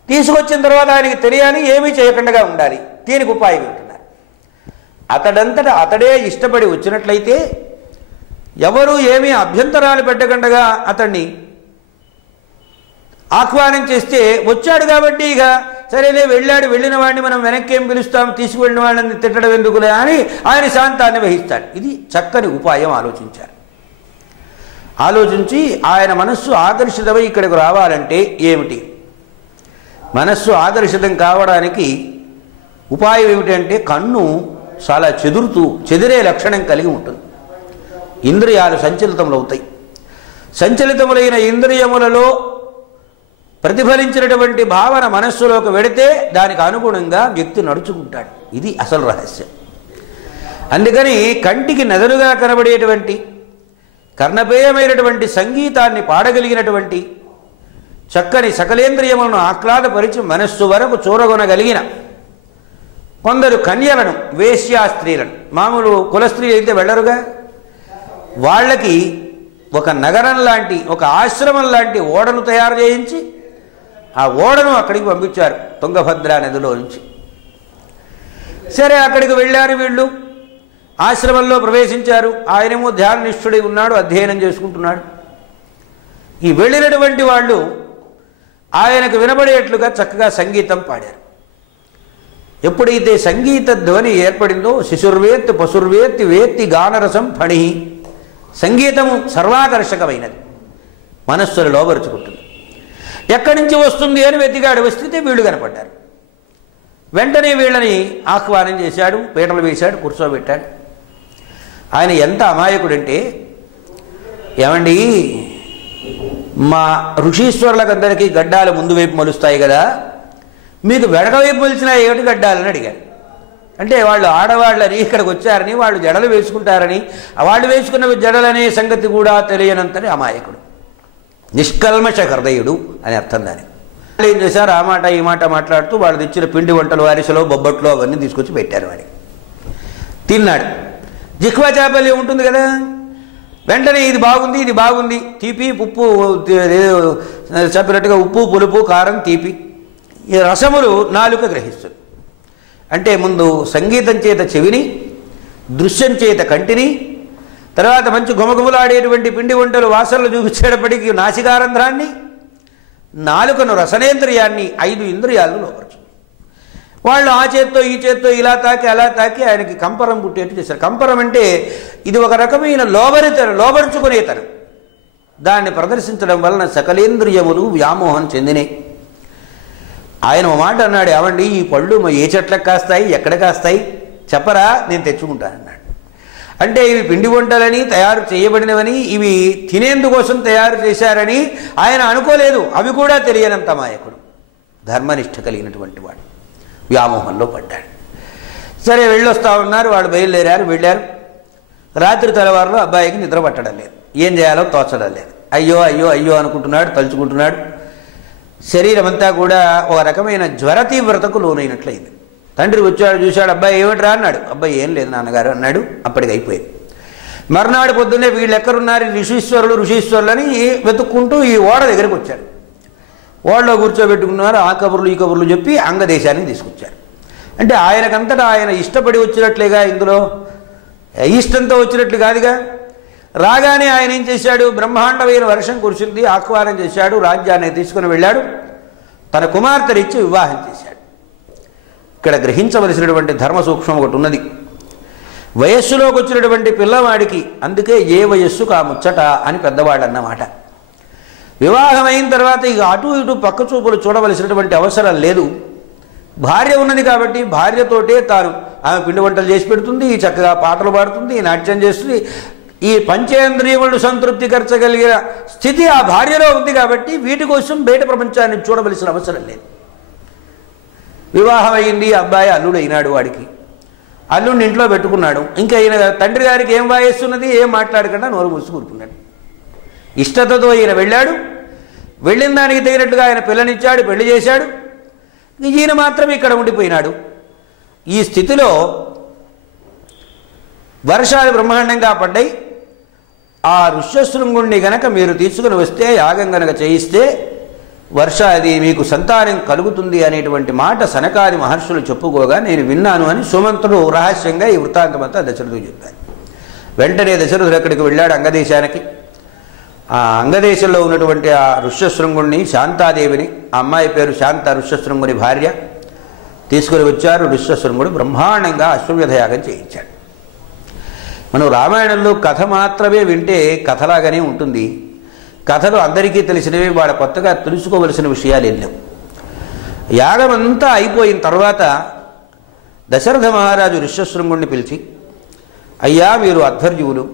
తీసుకొచ్చిన తర్వాత ఆయనకి తెలియాలి, ఏమీ చేయకుండా ఉండాలి. దీనికి ఉపాయం ఉంటున్నారు. అతడంతటా అతడే ఇష్టపడి వచ్చినట్లయితే ఎవరు ఏమీ అభ్యంతరాలు పెట్టకుండా అతన్ని ఆహ్వానం చేస్తే, వచ్చాడు కాబట్టి ఇక సరేలే వెళ్ళాడు, వెళ్ళిన వాడిని మనం వెనక్కి ఏం పిలుస్తాం, తీసుకువెళ్ళిన వాడిని తిట్టడం ఎందుకులే అని ఆయన శాంతాన్ని వహిస్తాడు. ఇది చక్కని ఉపాయం ఆలోచించారు. ఆలోచించి ఆయన మనస్సు ఆకర్షితమై ఇక్కడికి రావాలంటే ఏమిటి, మనస్సు ఆకర్షితం కావడానికి ఉపాయం ఏమిటంటే, కన్ను చాలా చెదిరే లక్షణం కలిగి ఉంటుంది. ఇంద్రియాలు సంచలితములవుతాయి. సంచలితములైన ఇంద్రియములలో ప్రతిఫలించినటువంటి భావన మనస్సులోకి వెడితే దానికి అనుగుణంగా వ్యక్తి నడుచుకుంటాడు. ఇది అసలు రహస్యం. అందుకని కంటికి నదులుగా కనబడేటువంటి కర్ణపేయమైనటువంటి సంగీతాన్ని పాడగలిగినటువంటి, చక్కని సకలేంద్రియములను ఆహ్లాదపరిచి మనస్సు వరకు చూరగొనగలిగిన కొందరు కన్యలను, వేశ్యా స్త్రీలను, మామూలు కులస్త్రీ అయితే వెళ్ళరుగా, వాళ్ళకి ఒక నగరం లాంటి, ఒక ఆశ్రమం లాంటి ఓడను తయారు చేయించి ఆ ఓడను అక్కడికి పంపించారు తుంగభద్రా నదిలో నుంచి. సరే అక్కడికి వెళ్ళారు వీళ్ళు, ఆశ్రమంలో ప్రవేశించారు. ఆయనేమో ధ్యాననిష్ఠుడై ఉన్నాడు, అధ్యయనం చేసుకుంటున్నాడు. ఈ వెళ్ళినటువంటి వాళ్ళు ఆయనకు వినబడేట్లుగా చక్కగా సంగీతం పాడారు. ఎప్పుడైతే సంగీత ధ్వని ఏర్పడిందో, శిశుర్వేత్తి పశుర్వేత్తి వేత్తి గానరసం ఫణి, సంగీతము సర్వాకర్షకమైనది, మనస్సును లోబరుచుకుంటుంది. ఎక్కడి నుంచి వస్తుంది అని వెతికాడు. వస్తే వీళ్ళు కనపడ్డారు. వెంటనే వీళ్ళని ఆహ్వానం చేశాడు, పీటలు వేశాడు, కూర్చోబెట్టాడు. ఆయన ఎంత అమాయకుడంటే, ఏమండి మా ఋషీశ్వరులకు అందరికీ గడ్డాలు ముందు వైపు మొలుస్తాయి కదా, మీకు వెనక వైపు మొలిచిన ఏమిటి గడ్డాలని అడిగాడు. అంటే వాళ్ళు ఆడవాళ్ళని ఇక్కడికి వచ్చారని, వాళ్ళు జడలు వేసుకుంటారని, వాళ్ళు వేసుకున్న జడలనే సంగతి కూడా తెలియనంతని అమాయకుడు, నిష్కల్మష హృదయుడు అని అర్థం. దానికి వాళ్ళు ఏం చేశారు, ఆ మాట ఈ మాట మాట్లాడుతూ వాళ్ళు తెచ్చిన పిండి వంటలు, అరిసెలో బొబ్బట్లో అవన్నీ తీసుకొచ్చి పెట్టారు. వాడికి తిన్నాడు. జిహ్వా చాపల్యం ఉంటుంది కదా, వెంటనే ఇది బాగుంది, ఇది బాగుంది, తీపి ఉప్పు చెప్పినట్టుగా ఉప్పు పులుపు కారం తీపి ఈ రసములు నాలుక గ్రహిస్తుంది. అంటే ముందు సంగీతం చేత చెవిని, దృశ్యం చేత కంటిని, తర్వాత మంచి గుమగుమలాడేటువంటి పిండి వంటలు వాసనలు చూపించేటప్పటికీ నాసికారంధ్రాన్ని, నాలుకను రసనేంద్రియాన్ని, 5 ఇంద్రియాలను లోపరచు. వాళ్ళు ఆ చేత్తో ఈ చేత్తో ఇలా తాకి అలా తాకి ఆయనకి కంపరం పుట్టేట్టు చేశారు. కంపరం అంటే ఇది ఒక రకమైన లోబరుచుకునేతనం. దాన్ని ప్రదర్శించడం వలన సకలేంద్రియములు వ్యామోహం చెందినాయి. ఆయన ఒక మాట అన్నాడు, ఏమండి ఈ పళ్ళు ఏ చెట్లకు కాస్తాయి, ఎక్కడ కాస్తాయి చెప్పరా, నేను తెచ్చుకుంటానన్నాడు. అంటే ఇవి పిండి వంటలని తయారు చేయబడినవని, ఇవి తినేందుకోసం తయారు చేశారని ఆయన అనుకోలేదు. అవి కూడా తెలియనంత అమాయకుడు, ధర్మనిష్ట కలిగినటువంటి వాడు. వ్యామోహంలో పడ్డాడు. సరే వెళ్ళొస్తా ఉన్నారు, వాళ్ళు బయలుదేరారు, వెళ్ళారు. రాత్రి తెల్లవారులో అబ్బాయికి నిద్ర పట్టడం లేదు, ఏం చేయాలో తోచడం లేదు. అయ్యో అయ్యో అయ్యో అనుకుంటున్నాడు, తలుచుకుంటున్నాడు. శరీరం అంతా కూడా ఒక రకమైన జ్వర తీవ్రతకు లోనైనట్లయింది. తండ్రి వచ్చాడు, చూశాడు, అబ్బాయి ఏమిట్రా అన్నాడు. అబ్బాయి ఏం లేదు నాన్నగారు అన్నాడు. అప్పటికి అయిపోయింది. మర్నాడు పొద్దున్నే వీళ్ళు ఎక్కడున్నారు, ఋషీశ్వరులని వెతుక్కుంటూ ఈ ఓడ దగ్గరికి వచ్చారు. ఓడలో కూర్చోబెట్టుకున్నారు. ఆ కబుర్లు ఈ కబుర్లు చెప్పి అంగదేశానికి తీసుకొచ్చారు. అంటే ఆయనకంతటా ఆయన ఇష్టపడి వచ్చినట్లేగా, ఇందులో ఇష్టంతో వచ్చినట్లు కాదుగా. రాగానే ఆయన ఏం చేశాడు, బ్రహ్మాండమైన వర్షం కురిసింది, ఆహ్వానం చేశాడు, రాజ్యాన్ని తీసుకుని వెళ్ళాడు, తన కుమార్తెనిచ్చి వివాహం చేశాడు. ఇక్కడ గ్రహించవలసినటువంటి ధర్మ సూక్ష్మం ఒకటి ఉన్నది. వయస్సులోకి వచ్చినటువంటి పిల్లవాడికి అందుకే ఏ వయస్సు కా ముచ్చట అని పెద్దవాళ్ళు అన్నమాట. వివాహం అయిన తర్వాత ఇక అటు ఇటు పక్క చూపులు చూడవలసినటువంటి అవసరం లేదు. భార్య ఉన్నది కాబట్టి భార్యతోటే తాను ఆమె పిండి వంటలు చేసి పెడుతుంది, చక్కగా పాటలు పాడుతుంది, నాట్యం చేస్తుంది. ఈ పంచేంద్రియములను సంతృప్తికరచగలిగిన స్థితి ఆ భార్యలో ఉంది కాబట్టి వీటి కోసం బయట ప్రపంచాన్ని చూడవలసిన అవసరం లేదు. వివాహం అయింది, అబ్బాయి అల్లుడు అయినాడు. వాడికి అల్లుడిని ఇంట్లో పెట్టుకున్నాడు. ఇంకా ఈయన తండ్రి గారికి ఏం వాయిస్తున్నది, ఏం మాట్లాడకుండా నోరు మూసి కూర్చున్నాడు. ఇష్టతతో ఈయన వెళ్ళాడు. వెళ్ళిన దానికి తగినట్టుగా ఆయన పిల్లనిచ్చాడు, పెళ్లి చేశాడు. ఈయన మాత్రం ఇక్కడ ఉండిపోయినాడు. ఈ స్థితిలో వర్షాలు బ్రహ్మాండంగా పడ్డాయి. ఆ ఋష్యశృంగుణ్ణి గనక మీరు తీసుకుని వస్తే, యాగం గనక చేయిస్తే అది మీకు సంతానం కలుగుతుంది అనేటువంటి మాట సనకాది మహర్షులు చెప్పుకోగా నేను విన్నాను అని సుమంతుడు రహస్యంగా ఈ వృత్తాంతమంతా దశరథుడు చెప్పారు. వెంటనే దశరథుడు ఎక్కడికి వెళ్ళాడు, అంగదేశానికి. ఆ అంగదేశంలో ఉన్నటువంటి ఆ ఋష్యశృంగుణ్ణి, శాంతాదేవిని, ఆ అమ్మాయి పేరు శాంత, ఋష్యశృంగుని భార్య, తీసుకుని వచ్చారు. ఋష్యశృంగుడు బ్రహ్మాండంగా అశ్వమేధ యాగం చేయించాడు. మనం రామాయణంలో కథ మాత్రమే వింటే కథలాగానే ఉంటుంది. కథలు అందరికీ తెలిసినవి, వాళ్ళ కొత్తగా తెలుసుకోవలసిన విషయాలు ఏం లేవు. యాగం అంతా అయిపోయిన తర్వాత దశరథ మహారాజు ఋష్యశృంగుణ్ణి పిలిచి, అయ్యా మీరు అధ్వర్యువులు,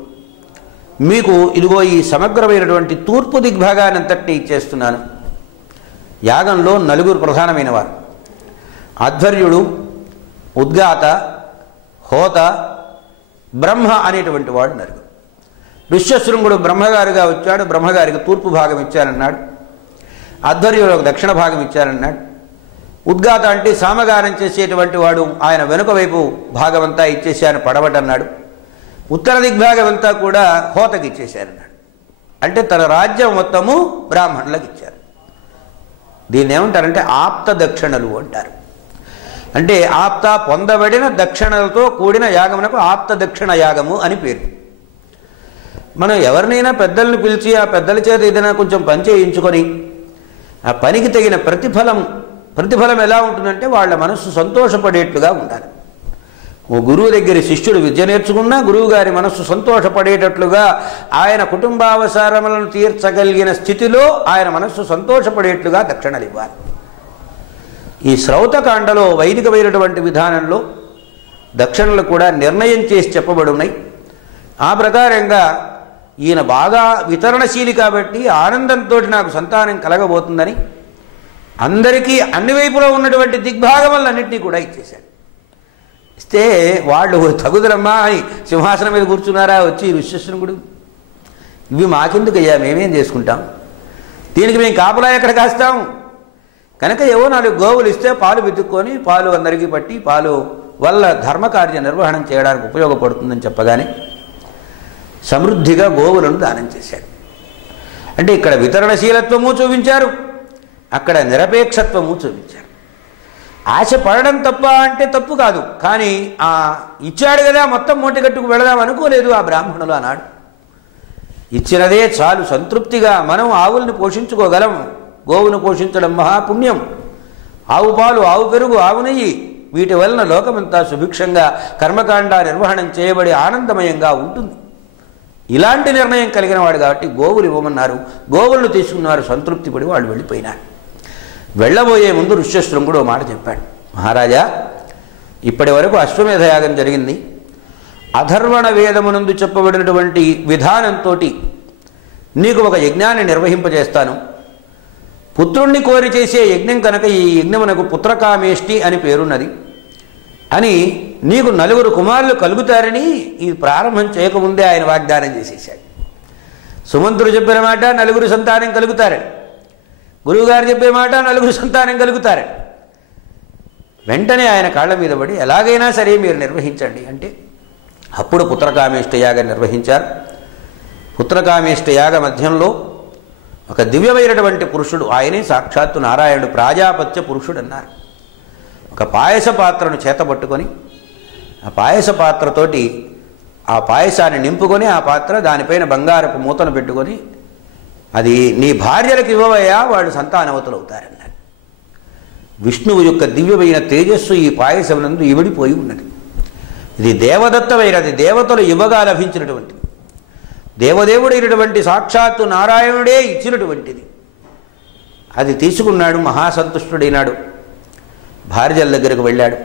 మీకు ఇదిగో ఈ సమగ్రమైనటువంటి తూర్పు దిగ్భాగాన్ని అంతటినీ ఇచ్చేస్తున్నాను. యాగంలో 4 ప్రధానమైన వారు, అధ్వర్యుడు, ఉద్గాత, హోత, బ్రహ్మ అనేటువంటి వాడు 4. ఋష్యశృంగుడు బ్రహ్మగారుగా వచ్చాడు. బ్రహ్మగారికి తూర్పు భాగం ఇచ్చానన్నాడు. అధ్వర్యులకు దక్షిణ భాగం ఇచ్చానన్నాడు. ఉద్గాత అంటే సామగానం చేసేటువంటి వాడు, ఆయన వెనుక వైపు భాగమంతా ఇచ్చేశాను పడవటన్నాడు. ఉత్తర దిగ్భాగం అంతా కూడా హోతకి ఇచ్చేశారన్నాడు. అంటే తన రాజ్యం మొత్తము బ్రాహ్మణులకు ఇచ్చారు. దీన్ని ఏమంటారంటే ఆప్త దక్షిణలు అంటారు. అంటే ఆప్త పొందబడిన దక్షిణలతో కూడిన యాగమునకు ఆప్త దక్షిణ యాగము అని పేరు. మనం ఎవరినైనా పెద్దల్ని పిలిచి ఆ పెద్దల చేత ఏదైనా కొంచెం పని చేయించుకొని ఆ పనికి తగిన ప్రతిఫలం ఎలా ఉంటుందంటే వాళ్ళ మనస్సు సంతోషపడేట్లుగా ఉండాలి. ఓ గురువు దగ్గర శిష్యుడు విద్య నేర్చుకున్నా గురువు గారి మనస్సు సంతోషపడేటట్లుగా, ఆయన కుటుంబావసరములను తీర్చగలిగిన స్థితిలో ఆయన మనస్సు సంతోషపడేట్లుగా దక్షిణలు ఇవ్వాలి. ఈ శ్రౌతకాండలో వైదికమైనటువంటి విధానంలో దక్షిణలు కూడా నిర్ణయం చేసి చెప్పబడి ఉన్నాయి. ఆ ప్రకారంగా ఈయన బాగా వితరణశీలి కాబట్టి ఆనందంతో నాకు సంతానం కలగబోతుందని అందరికీ అన్ని వైపులో ఉన్నటువంటి దిగ్భాగములన్నింటినీ కూడా ఇచ్చేశాడు. ఇస్తే వాళ్ళు తగుదరమ్మా అని సింహాసనం మీద కూర్చున్నారా వచ్చి ఋష్యశృంగుడు, ఇవి మాకెందుకయ్యా, మేమేం చేసుకుంటాం, దీనికి మేము కాపలా ఎక్కడ కాస్తాం, కనుక ఏవో 4 గోవులు ఇస్తే పాలు వెతుక్కొని పాలు అందరికీ పట్టి పాలు వల్ల ధర్మకార్య నిర్వహణం చేయడానికి ఉపయోగపడుతుందని చెప్పగానే సమృద్ధిగా గోవులను దానం చేశాడు. అంటే ఇక్కడ వితరణశీలత్వము చూపించారు, అక్కడ నిరపేక్షత్వము చూపించారు. ఆశ పడడం తప్ప అంటే తప్పు కాదు, కానీ ఇచ్చాడు కదా మొత్తం మూటగట్టుకు వెళదాం అనుకోలేదు ఆ బ్రాహ్మణులు ఆనాడు. ఇచ్చినదే చాలు, సంతృప్తిగా మనం ఆవుల్ని పోషించుకోగలం. గోవును పోషించడం మహాపుణ్యం. ఆవు పాలు, ఆవు పెరుగు, ఆవు నెయ్యి, వీటి వలన లోకమంతా సుభిక్షంగా కర్మకాండ నిర్వహణం చేయబడి ఆనందమయంగా ఉంటుంది. ఇలాంటి నిర్ణయం కలిగిన వాడు కాబట్టి గోవులు ఇవ్వమన్నారు. గోవులను తీసుకున్నారు, సంతృప్తి పడి వాళ్ళు వెళ్ళిపోయినారు. వెళ్ళబోయే ముందు ఋష్యశృంగుడు ఓ మాట చెప్పాడు, మహారాజా, ఇప్పటి వరకు అశ్వమేధయాగం జరిగింది. అధర్వణ వేదమునందు చెప్పబడినటువంటి విధానంతో నీకు ఒక యజ్ఞాన్ని నిర్వహింపజేస్తాను. పుత్రుణ్ణి కోరి చేసే యజ్ఞం కనుక ఈ యజ్ఞమునకు పుత్రకామేష్టి అని పేరున్నది అని, నీకు 4 కుమారులు కలుగుతారని ఈ ప్రారంభం చేయకముందే ఆయన వాగ్దానం చేసేశాడు. సుమంతుడు చెప్పిన మాట 4 సంతానం కలుగుతారని, గురువుగారు చెప్పే మాట 4 సంతానం కలుగుతారని. వెంటనే ఆయన కాళ్ళ మీద పడి ఎలాగైనా సరే మీరు నిర్వహించండి అంటే అప్పుడు పుత్రకామేష్ట యాగం నిర్వహించారు. పుత్రకామేష్ట యాగ మధ్యంలో ఒక దివ్యమైనటువంటి పురుషుడు, ఆయనే సాక్షాత్తు నారాయణుడు, ప్రాజాపత్య పురుషుడు అన్నారు. ఒక పాయస పాత్రను చేతపట్టుకొని ఆ పాయస పాత్రతోటి ఆ పాయసాన్ని నింపుకొని ఆ పాత్ర దానిపైన బంగారపు మూతను పెట్టుకొని, అది నీ భార్యలకు ఇవ్వవయ్యా, వాళ్ళు సంతానవతులు అవుతారన్నారు. విష్ణువు యొక్క దివ్యమైన తేజస్సు ఈ పాయసమునందు ఇమిడిపోయి ఉన్నది. ఇది దేవదత్తమైనది, దేవతలు ఇవ్వగా లభించినటువంటిది, దేవదేవుడైనటువంటి సాక్షాత్తు నారాయణుడే ఇచ్చినటువంటిది. అది తీసుకున్నాడు, మహాసంతుష్టుడైనాడు. భార్యల దగ్గరకు వెళ్ళాడు.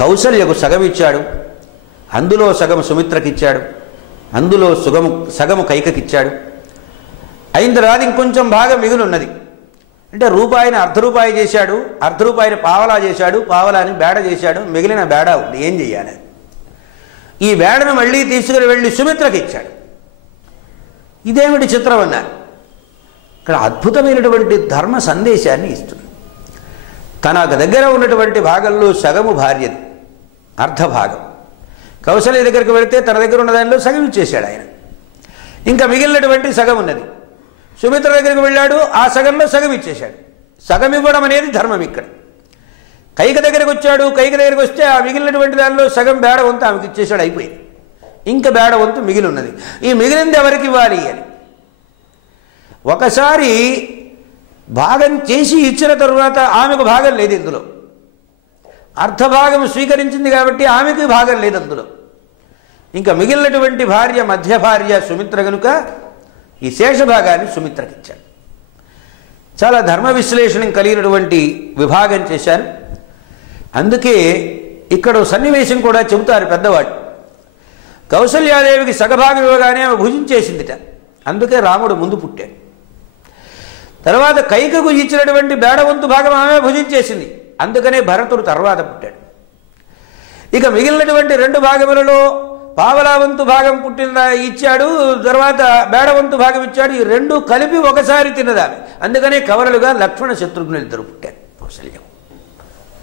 కౌసల్యకు సగం ఇచ్చాడు, అందులో సగం సుమిత్రకిచ్చాడు, అందులో సగము కైకకిచ్చాడు. అయిన తర్వాత ఇంకొంచెం భాగం మిగులున్నది. అంటే రూపాయిని ₹1 చేశాడు, ₹1 పావలా చేశాడు, పావలాని బేడ చేశాడు, మిగిలిన బేడ ఉంది. ఏం చెయ్యాలి? ఈ బేడను మళ్ళీ తీసుకుని వెళ్ళి సుమిత్రకి ఇచ్చాడు. ఇదేమిటి చిత్రం అన్నారు. ఇక్కడ అద్భుతమైనటువంటి ధర్మ సందేశాన్ని ఇస్తుంది. తన దగ్గర ఉన్నటువంటి భాగంలో సగము భార్యది, అర్ధభాగం. కౌశల్య దగ్గరికి వెళితే తన దగ్గర ఉన్న దానిలో సగం ఇచ్చేశాడు ఆయన. ఇంకా మిగిలినటువంటి సగం ఉన్నది. సుమిత్ర దగ్గరికి వెళ్ళాడు, ఆ సగంలో సగం ఇచ్చేశాడు. సగం ఇవ్వడం అనేది ధర్మం. ఇక్కడ కైక దగ్గరికి వచ్చాడు, కైక దగ్గరికి వస్తే ఆ మిగిలినటువంటి దానిలో సగం బేడ వంతు ఆమెకి ఇచ్చేశాడు, అయిపోయింది. ఇంకా బేడ వంతు మిగిలి ఉన్నది. ఈ మిగిలింది ఎవరికి ఇవ్వాలి అని ఒకసారి భాగం చేసి ఇచ్చిన తరువాత ఆమెకు భాగం లేదు ఇందులో. అర్ధభాగం స్వీకరించింది కాబట్టి ఆమెకు భాగం లేదు అందులో. ఇంకా మిగిలినటువంటి భార్య, మధ్య భార్య సుమిత్ర కనుక ఈ శేషభాగాన్ని సుమిత్రకి ఇచ్చాడు. చాలా ధర్మ విశ్లేషణ కలిగినటువంటి విభాగం చేశారు. అందుకే ఇక్కడ సన్నివేశం కూడా చెబుతారు పెద్దవాడు. కౌసల్యాదేవికి సగభాగం ఇవ్వగానే ఆమె భుజించేసిందిట. అందుకే రాముడు ముందు పుట్టాడు. తర్వాత కైకకు ఇచ్చినటువంటి బేడవంతు భాగం ఆమె భుజించేసింది, అందుకనే భరతుడు తర్వాత పుట్టాడు. ఇక మిగిలినటువంటి 2 భాగములలో పావలావంతు భాగం పుట్టిన ఇచ్చాడు, తర్వాత బేడవంతు భాగం ఇచ్చాడు. ఈ 2 కలిపి ఒకసారి తిన్నదామె. అందుకనే కవలలుగా లక్ష్మణ శత్రుఘ్నులు 2 పుట్టారు కౌసల్యం.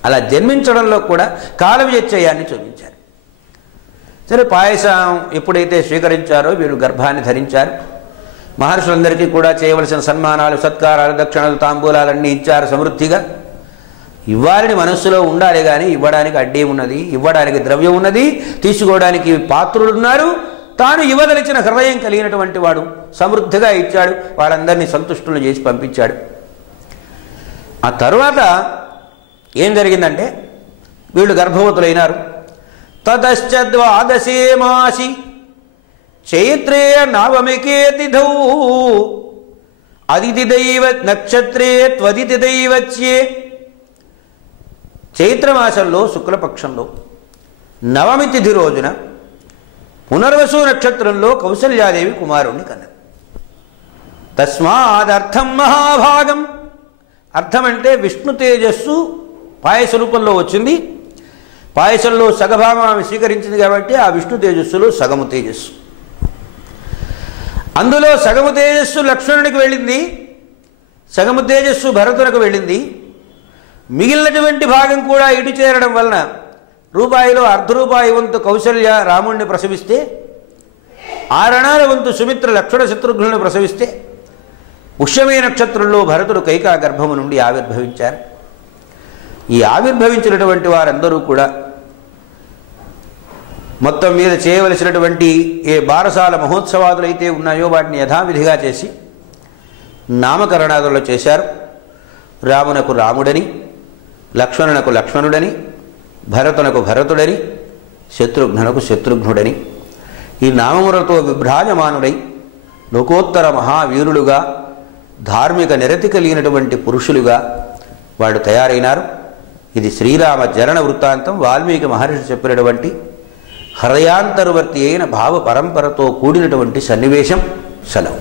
అలా జన్మించడంలో కూడా కాల వ్యత్యయాన్ని చూపించారు. సరే, పాయసం ఎప్పుడైతే స్వీకరించారో వీరు గర్భాన్ని ధరించారు. మహర్షులందరికీ కూడా చేయవలసిన సన్మానాలు, సత్కారాలు, దక్షిణలు, తాంబూలాలన్నీ ఇచ్చారు సమృద్ధిగా. ఇవ్వాలని మనస్సులో ఉండాలి, కానీ ఇవ్వడానికి అడ్డీ ఉన్నది, ఇవ్వడానికి ద్రవ్యం ఉన్నది, తీసుకోవడానికి పాత్రులున్నారు. తాను ఇవ్వదలిచిన హృదయం కలిగినటువంటి వాడు సమృద్ధిగా ఇచ్చాడు. వాళ్ళందరినీ సంతుష్టులు చేసి పంపించాడు. ఆ తరువాత ఏం జరిగిందంటే వీళ్ళు గర్భవతులైనారు. తతశ్చ 12 మాసి చైత్రే నవమికే తిథౌ అదితి దైవ నక్షత్రే త్వదితి దైవచ్యే చైత్రమాసంలో శుక్లపక్షంలో నవమి తిథి రోజున పునర్వసు నక్షత్రంలో కౌసల్యాదేవి కుమారుణ్ణి కన్నది. తస్మాదర్థం మహాభాగం. అర్థం అంటే విష్ణు తేజస్సు పాయస రూపంలో వచ్చింది. పాయసంలో సగభాగం ఆమె స్వీకరించింది కాబట్టి ఆ విష్ణు తేజస్సులో సగము తేజస్సు. అందులో సగము తేజస్సు లక్ష్మణునికి వెళ్ళింది, సగము తేజస్సు భరతునికి వెళ్ళింది. మిగిలినటువంటి భాగం కూడా ఇటు చేరడం వలన రూపాయిలో అర్ధ రూపాయి వంతు కౌసల్య రాముణ్ణి ప్రసవిస్తే, 6 అణాల వంతు సుమిత్ర లక్ష్మణ శత్రుఘ్నులను ప్రసవిస్తే, పుష్యమే నక్షత్రంలో భరతుడు కైకా గర్భము నుండి ఆవిర్భవించారు. ఈ ఆవిర్భవించినటువంటి వారందరూ కూడా మొత్తం మీద చేయవలసినటువంటి ఏ బారసాల మహోత్సవాదులు అయితే ఉన్నాయో వాటిని యథావిధిగా చేసి నామకరణాదులు చేశారు. రామునకు రాముడని, లక్ష్మణునకు లక్ష్మణుడని, భరతునకు భరతుడని, శత్రుఘ్నునకు శత్రుఘ్నుడని ఈ నామములతో విభ్రాజమానుడై లోకోత్తర మహావీరులుగా ధార్మిక నిరతి కలిగినటువంటి పురుషులుగా వాడు తయారైనారు. ఇది శ్రీరామ జనన వృత్తాంతం. వాల్మీకి మహర్షి చెప్పినటువంటి హృదయాంతర్వర్తి అయిన భావ పరంపరతో కూడినటువంటి సన్నివేశం. సెలవు.